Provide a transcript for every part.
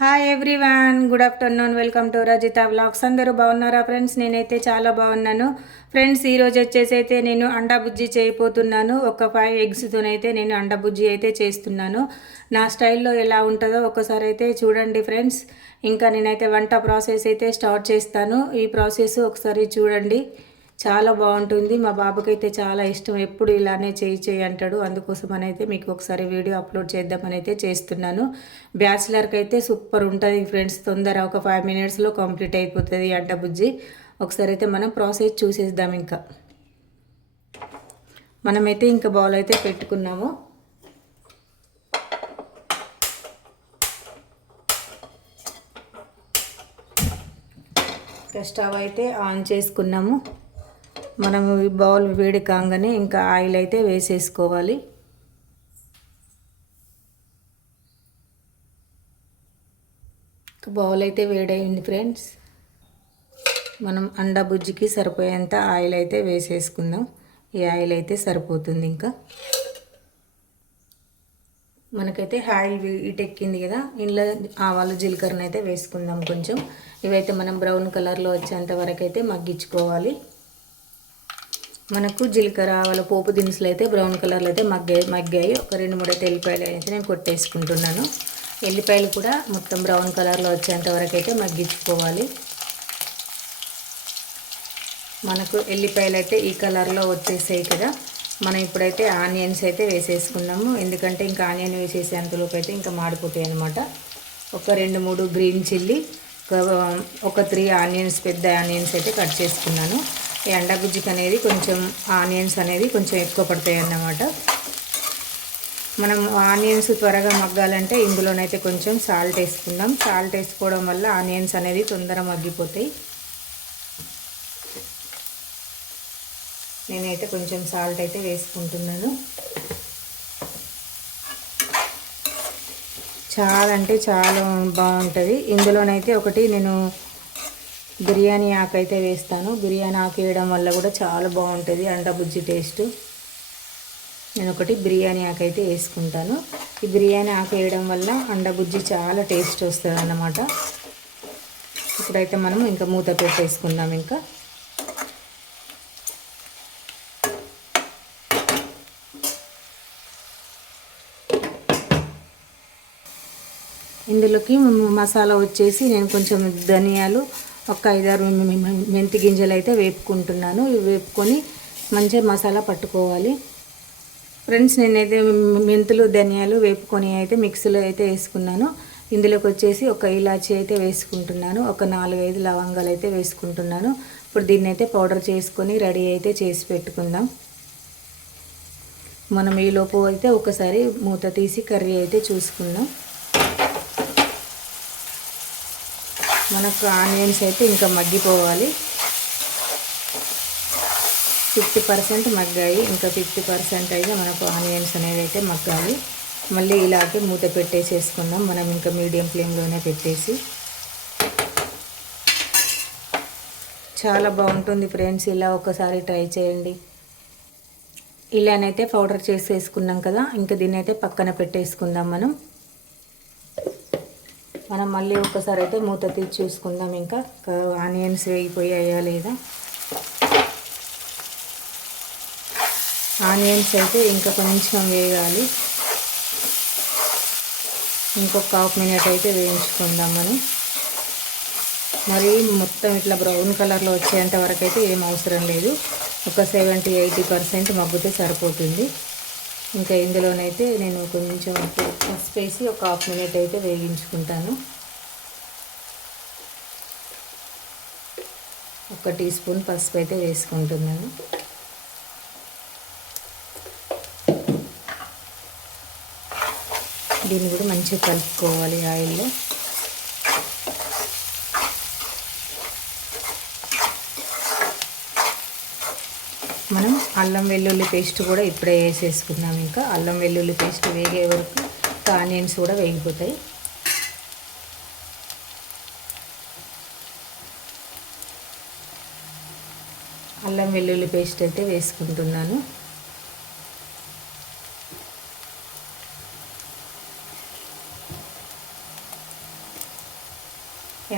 Hi everyone good afternoon welcome to Rajitha vlogs అందరూ బాగున్నారా friends నేనైతే చాలా బాగున్నాను. ఫ్రెండ్స్ ఈరోజు వచ్చేసి అయితే నేను అండా బుజ్జి చేయబోతున్నాను. ఒక ఫైవ్ ఎగ్స్తోనైతే నేను అండా బుజ్జి అయితే చేస్తున్నాను. నా స్టైల్లో ఎలా ఉంటుందో ఒకసారి అయితే చూడండి ఫ్రెండ్స్ ఇంకా నేనైతే వంట ప్రాసెస్ అయితే స్టార్ట్ చేస్తాను. ఈ ప్రాసెస్ ఒకసారి చూడండి. చాలా బాగుంటుంది. మా బాబుకి అయితే చాలా ఇష్టం. ఎప్పుడు ఇలానే చేయి చేయి అంటాడు. అందుకోసం అయితే మీకు ఒకసారి వీడియో అప్లోడ్ చేద్దామని అయితే చేస్తున్నాను. బ్యాచిలర్కి అయితే సూపర్ ఉంటుంది ఫ్రెండ్స్. తొందర ఒక ఫైవ్ మినిట్స్లో కంప్లీట్ అయిపోతుంది అంట బుజ్జి. ఒకసారి అయితే మనం ప్రాసెస్ చూసేద్దాం ఇంకా. మనమైతే ఇంకా బౌల్ అయితే పెట్టుకున్నాము. స్టవ్ అయితే ఆన్ చేసుకున్నాము. మనము ఈ బౌల్ వేడి కాగానే ఇంకా ఆయిల్ అయితే వేసేసుకోవాలి. బౌల్ అయితే వేడైంది ఫ్రెండ్స్. మనం అండా బుజ్జికి సరిపోయేంత ఆయిల్ అయితే వేసేసుకుందాం. ఈ ఆయిల్ అయితే సరిపోతుంది ఇంకా. మనకైతే ఆయిల్ ఎక్కింది కదా. ఇంట్లో ఆవాలు జీలకర్రను అయితే వేసుకుందాం కొంచెం. ఇవైతే మనం బ్రౌన్ కలర్లో వచ్చేంత వరకు అయితే మగ్గించుకోవాలి. మనకు జీలకర్ర ఆవాల పోపు దినుసులు అయితే బ్రౌన్ కలర్లో అయితే మగ్గాయి మగ్గాయి. ఒక రెండు మూడు అయితే ఎల్లిపాయలు అయితే నేను కొట్టేసుకుంటున్నాను. ఎల్లిపాయలు కూడా మొత్తం బ్రౌన్ కలర్లో వచ్చేంత వరకు అయితే మగ్గించుకోవాలి. మనకు ఎల్లిపాయలు అయితే ఈ కలర్లో వచ్చేసాయి కదా. మనం ఇప్పుడైతే ఆనియన్స్ అయితే వేసేసుకున్నాము. ఎందుకంటే ఇంకా ఆనియన్ వేసేసేంతలోపు అయితే ఇంకా మాడిపోతాయి అనమాట ఒక రెండు మూడు గ్రీన్ చిల్లీ ఒక త్రీ ఆనియన్స్ పెద్ద ఆనియన్స్ అయితే కట్ చేసుకున్నాను. ఈ అండాగుజ్జికి అనేది కొంచెం ఆనియన్స్ అనేది కొంచెం ఎక్కువ పడతాయి అన్నమాట. మనం ఆనియన్స్ త్వరగా మగ్గాలంటే ఇందులోనైతే కొంచెం సాల్ట్ వేసుకుందాం. సాల్ట్ వేసుకోవడం వల్ల ఆనియన్స్ అనేది తొందర మగ్గిపోతాయి. నేనైతే కొంచెం సాల్ట్ అయితే వేసుకుంటున్నాను. చాలా అంటే చాలా బాగుంటుంది. ఇందులోనైతే ఒకటి నేను బిర్యానీ ఆకు అయితే వేస్తాను. బిర్యానీ ఆకు వేయడం వల్ల కూడా చాలా బాగుంటుంది అండ బుజ్జి టేస్ట్. నేను ఒకటి బిర్యానీ ఆకు అయితే వేసుకుంటాను. ఈ బిర్యానీ ఆకు వేయడం వల్ల అండ బుజ్జి చాలా టేస్ట్ వస్తుంది అన్నమాట ఇప్పుడైతే మనం ఇంకా మూత పెట్టేసుకుందాం ఇంకా. ఇందులోకి మసాలా వచ్చేసి నేను కొంచెం ధనియాలు ఒక ఐదారు మెంతి గింజలు అయితే వేపుకుంటున్నాను. ఇవి వేపుకొని మంచిగా మసాలా పట్టుకోవాలి. ఫ్రెండ్స్ నేనైతే మెంతులు ధనియాలు వేపుకొని అయితే మిక్సీలో అయితే వేసుకున్నాను. ఇందులోకి వచ్చేసి ఒక ఇలాచి అయితే వేసుకుంటున్నాను. ఒక నాలుగైదు లవంగాలు అయితే వేసుకుంటున్నాను. ఇప్పుడు దీన్ని అయితే పౌడర్ చేసుకొని రెడీ అయితే చేసి పెట్టుకుందాం. మనం ఈలోపు అయితే ఒకసారి మూత తీసి కర్రీ అయితే చూసుకుందాం. మనకు ఆనియన్స్ అయితే ఇంకా మగ్గిపోవాలి. ఫిఫ్టీ పర్సెంట్ మగ్గాయి ఇంకా ఫిఫ్టీ పర్సెంట్ అయితే మనకు ఆనియన్స్ అనేది అయితే మగ్గాలి మళ్ళీ ఇలాగే మూత పెట్టేసేసుకుందాం. మనం ఇంకా మీడియం ఫ్లేమ్లోనే పెట్టేసి. చాలా బాగుంటుంది ఫ్రెండ్స్ ఇలా ఒకసారి ట్రై చేయండి. ఇలానైతే పౌడర్ చేసేసుకున్నాం కదా ఇంకా దీన్ని అయితే పక్కన పెట్టేసుకుందాం మనం. మనం మళ్ళీ ఒకసారి అయితే మూత తీసి చూసుకుందాం ఇంకా. ఆనియన్స్ వేగిపోయాయా లేదా? ఆనియన్స్ అయితే ఇంకా కొంచెం వేగాలి. ఇంకొక హాఫ్ మినిట్ అయితే వేయించుకుందాం మనం. మరి మొత్తం ఇట్లా బ్రౌన్ కలర్లో వచ్చేంత వరకు అయితే ఏం అవసరం లేదు. ఒక సెవెంటీ ఎయిటీ పర్సెంట్ మగ్గితే సరిపోతుంది. ఇంకా ఇందులోనైతే నేను కొంచెం పసుపు వేసి ఒక హాఫ్ మినిట్ అయితే వేగించుకుంటాను. ఒక టీ స్పూన్ పసుపు అయితే వేసుకుంటున్నాను. దీన్ని కూడా మంచిగా కలుపుకోవాలి ఆయిల్లో. మనం అల్లం వెల్లుల్లి పేస్ట్ కూడా ఇప్పుడే వేసేసుకుందాం ఇంకా. అల్లం వెల్లుల్లి పేస్ట్ వేగే వరకు ఆనియన్స్ కూడా వేగిపోతాయి. అల్లం వెల్లుల్లి పేస్ట్ అయితే వేసుకుంటున్నాను.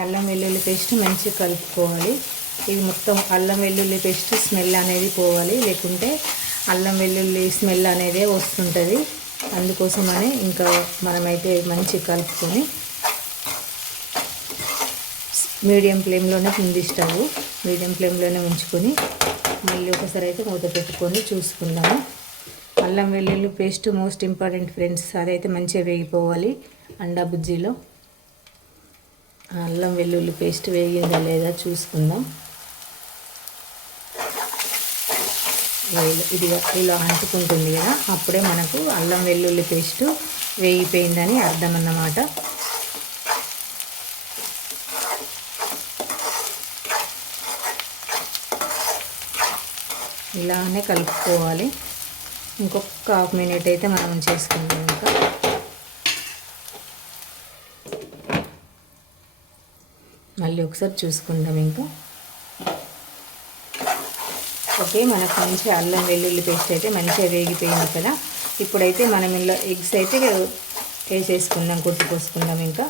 అల్లం వెల్లుల్లి పేస్ట్ మంచిగా కలుపుకోవాలి. ఇది మొత్తం అల్లం వెల్లుల్లి పేస్ట్ స్మెల్ అనేది పోవాలి. లేకుంటే అల్లం వెల్లుల్లి స్మెల్ అనేది వస్తుంటుంది. అందుకోసమని ఇంకా మనమైతే మంచిగా కలుపుకొని మీడియం ఫ్లేమ్లోనే ఉంది స్టవ్ మీడియం ఫ్లేమ్లోనే ఉంచుకొని మళ్ళీ ఒకసారి అయితే మూత పెట్టుకొని చూసుకుందాము. అల్లం వెల్లుల్లి పేస్ట్ మోస్ట్ ఇంపార్టెంట్ ఫ్రెండ్స్. అదైతే మంచిగా వేగిపోవాలి అండా బుజ్జిలో. అల్లం వెల్లుల్లి పేస్ట్ వేగిందా లేదా చూసుకుందాం. ఇది ఇలా అంటుకుంటుంది కదా అప్పుడే మనకు అల్లం వెల్లుల్లి పేస్ట్ వేగిపోయిందని అర్థం అన్నమాట ఇలానే కలుపుకోవాలి. ఇంకొక హాఫ్ మినిట్ అయితే మనం చేసుకుందాం ఇంకా. మళ్ళీ ఒకసారి చూసుకుందాం ఇంకా. ఓకే మనకు మంచి అల్లం వెల్లుల్లి పేస్ట్ అయితే మంచిగా వేగిపోయింది కదా. ఇప్పుడైతే మనం ఇలా ఎగ్స్ అయితే వేసేసుకుందాం పోసుకుందాం ఇంకా.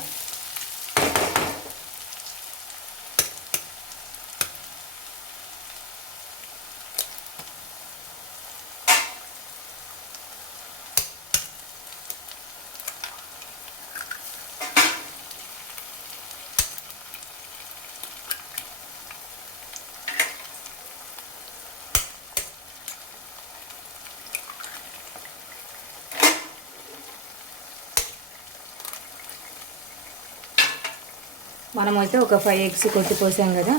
మనమైతే ఒక ఫైవ్ ఎగ్స్ కొట్టిపోసాం కదా.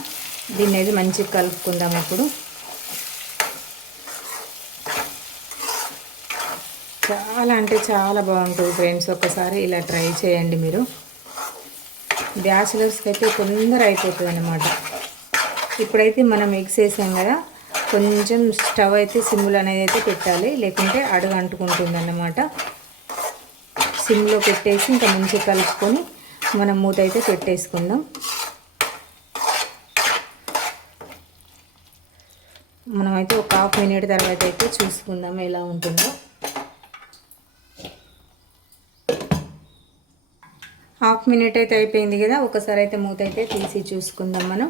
దీన్ని అయితే మంచిగా కలుపుకుందాం ఇప్పుడు చాలా అంటే చాలా బాగుంటుంది ఫ్రెండ్స్. ఒకసారి ఇలా ట్రై చేయండి మీరు. బ్యాచిలర్స్కి అయితే తొందర అయిపోతుంది అనమాట ఇప్పుడైతే మనం ఎగ్స్ వేసాం కదా. కొంచెం స్టవ్ అయితే సిమ్లు అనేది అయితే పెట్టాలి. లేకుంటే అడుగు అంటుకుంటుంది అన్నమాట. సిమ్లో పెట్టేసి ఇంకా మంచిగా కలుపుకొని మనం మూత అయితే పెట్టేసుకుందాం. మనమైతే ఒక హాఫ్ మినిట్ తర్వాత అయితే చూసుకుందాం ఎలా ఉంటుందో. హాఫ్ మినిట్ అయితే అయిపోయింది కదా ఒకసారి అయితే మూత అయితే తీసి చూసుకుందాం మనం.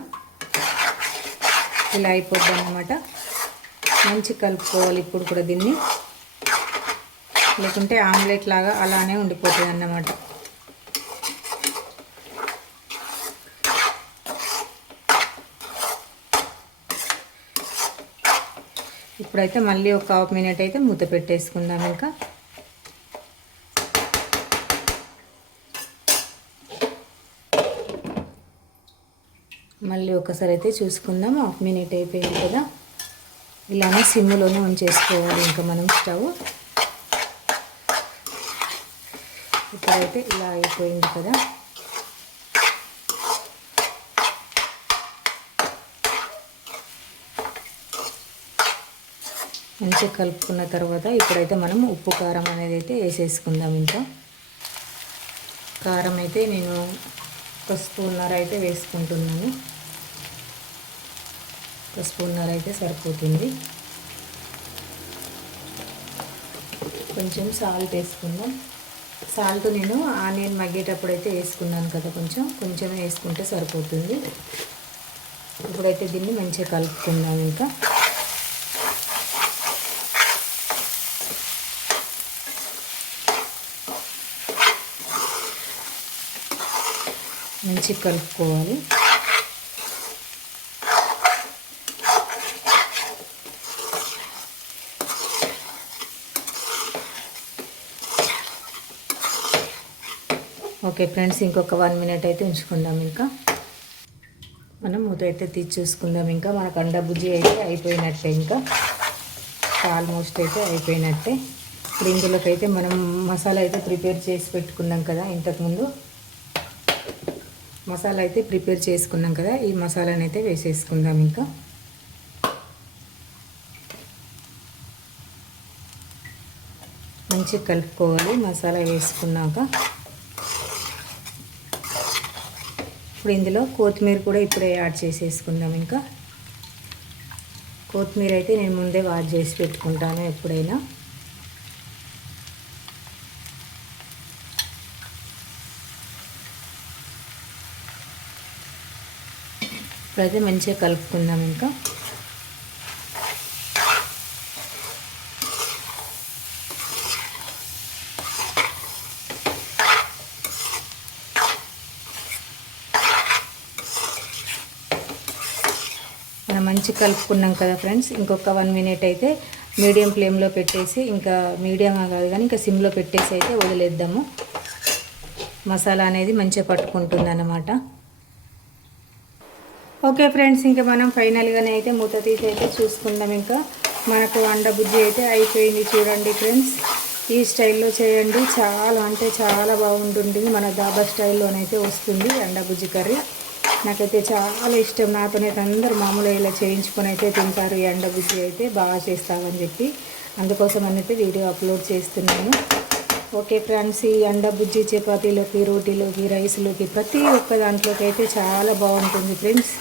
ఇలా అయిపోద్ది అనమాట మంచి కలుపుకోవాలి ఇప్పుడు కూడా దీన్ని. లేకుంటే ఆమ్లెట్ లాగా అలానే ఉండిపోతుంది అన్నమాట ఇప్పుడైతే మళ్ళీ ఒక హాఫ్ మినిట్ అయితే మూత పెట్టేసుకుందాం ఇంకా. మళ్ళీ ఒకసారి అయితే చూసుకుందాం హాఫ్ మినిట్ అయిపోయింది కదా. ఇలానే సిమ్లోనే ఉంచేసుకోవాలి ఇంకా మనం స్టవ్. ఇప్పుడైతే ఇలా అయిపోయింది కదా. మంచిగా కలుపుకున్న తర్వాత ఇప్పుడైతే మనం ఉప్పు కారం అనేది అయితే వేసేసుకుందాం ఇంకా. కారం అయితే నేను ఒక స్పూన్నర అయితే వేసుకుంటున్నాను. ఒక స్పూన్నర అయితే సరిపోతుంది. కొంచెం సాల్ట్ వేసుకుందాం. సాల్ట్ నేను ఆనియన్ మగ్గేటప్పుడు అయితే వేసుకున్నాను కదా కొంచెం. కొంచెం వేసుకుంటే సరిపోతుంది. ఇప్పుడైతే దీన్ని మంచిగా కలుపుకుందాం ఇంకా. మంచి కలుపుకోవాలి. ఓకే ఫ్రెండ్స్ ఇంకొక వన్ మినిట్ అయితే ఉంచుకుందాం ఇంకా. మనం మూత అయితే తీసి చూసుకుందాం ఇంకా. మనకు అండ బుజ్జి అయితే అయిపోయినట్టే ఇంకా. ఆల్మోస్ట్ అయితే అయిపోయినట్టే. ఇప్పుడు ఇందులోకి అయితే మనం మసాలా అయితే ప్రిపేర్ చేసి పెట్టుకున్నాం కదా ఇంతకుముందు మసాలా అయితే ప్రిపేర్ చేసుకున్నాం కదా ఈ మసాలాని అయితే వేసేసుకుందాం ఇంకా. మంచిగా కలుపుకోవాలి మసాలా వేసుకున్నాక. ఇప్పుడు ఇందులో కొత్తిమీర కూడా ఇప్పుడే యాడ్ చేసేసుకుందాం ఇంకా. కొత్తిమీర అయితే నేను ముందే వాష్ చేసి పెట్టుకుంటాను ఎప్పుడైనా. ఇప్పుడైతే మంచిగా కలుపుకుందాం ఇంకా. మనం మంచి కలుపుకున్నాం కదా ఫ్రెండ్స్ ఇంకొక వన్ మినిట్ అయితే మీడియం ఫ్లేమ్లో పెట్టేసి ఇంకా మీడియం కాదు కానీ ఇంకా సిమ్లో పెట్టేసి అయితే వదిలేద్దాము. మసాలా అనేది మంచిగా పట్టుకుంటుంది అన్నమాట. ఓకే ఫ్రెండ్స్ ఇంకా మనం ఫైనల్గానే అయితే మూత తీసి అయితే చూసుకుందాం ఇంకా. మనకు అండ బుజ్జి అయితే అయిపోయింది చూడండి ఫ్రెండ్స్. ఈ స్టైల్లో చేయండి. చాలా అంటే చాలా బాగుంటుంది. మన దాబా స్టైల్లోనైతే వస్తుంది అండ బుజ్జి కర్రీ. నాకైతే చాలా ఇష్టం. నాతోనైతే అందరు మామూలుగా ఇలా చేయించుకొని అయితే తింటారు ఈ అండ బుజ్జి అయితే. బాగా చేస్తామని చెప్పి అందుకోసం అయితే వీడియో అప్లోడ్ చేస్తున్నాను. ఓకే ఫ్రెండ్స్ ఈ అండ బుజ్జి చపాతీలోకి రోటీలోకి రైస్లోకి ప్రతి ఒక్క దాంట్లోకి అయితే చాలా బాగుంటుంది ఫ్రెండ్స్.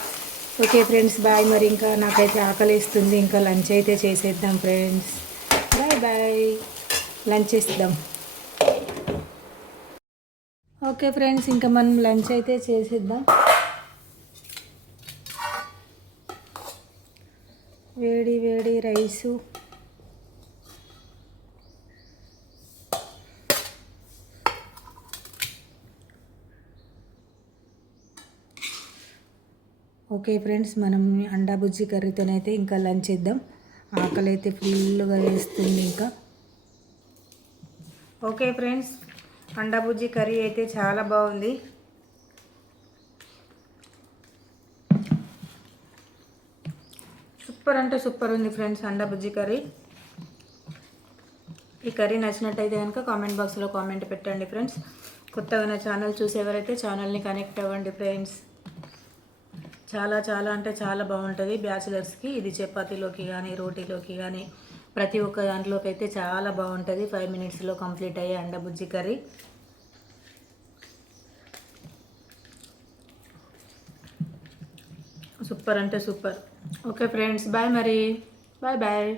Okay friends bye. మరి ఇంకా నాకైతే ఆకలిస్తుంది. ఇంకా లంచ్ అయితే చేసేద్దాం ఫ్రెండ్స్. Bye bye. లంచ్ చేద్దాం ఓకే ఫ్రెండ్స్ ఇంకా మనం లంచ్ అయితే చేసేద్దాం. వేడి వేడి రైసు. ఓకే ఫ్రెండ్స్ మనం అండా బుజ్జి కర్రీతోనైతే ఇంకా లంచ్ చేద్దాం. ఆకలి అయితే ఫుల్గా వేస్తుంది ఇంకా. ఓకే ఫ్రెండ్స్ అండా బుజ్జి కర్రీ అయితే చాలా బాగుంది. సూపర్ అంటే సూపర్ ఉంది ఫ్రెండ్స్ అండా బుజ్జి కర్రీ. ఈ కర్రీ నచ్చినట్టయితే కనుక కామెంట్ బాక్స్లో కామెంట్ పెట్టండి ఫ్రెండ్స్. కొత్తగా నా ఛానల్ చూసేవారైతే ఛానల్ని కనెక్ట్ అవ్వండి ఫ్రెండ్స్. చాలా చాలా అంటే చాలా బాగుంటుంది. బ్యాచిలర్స్కి ఇది చపాతీలోకి కానీ రోటీలోకి కానీ ప్రతి ఒక్క దాంట్లోకి అయితే చాలా బాగుంటుంది. ఫైవ్ మినిట్స్లో కంప్లీట్ అయ్యే అండ బుజ్జి కర్రీ. సూపర్ అంటే సూపర్. ఓకే ఫ్రెండ్స్ బాయ్ మరి. Bye bye.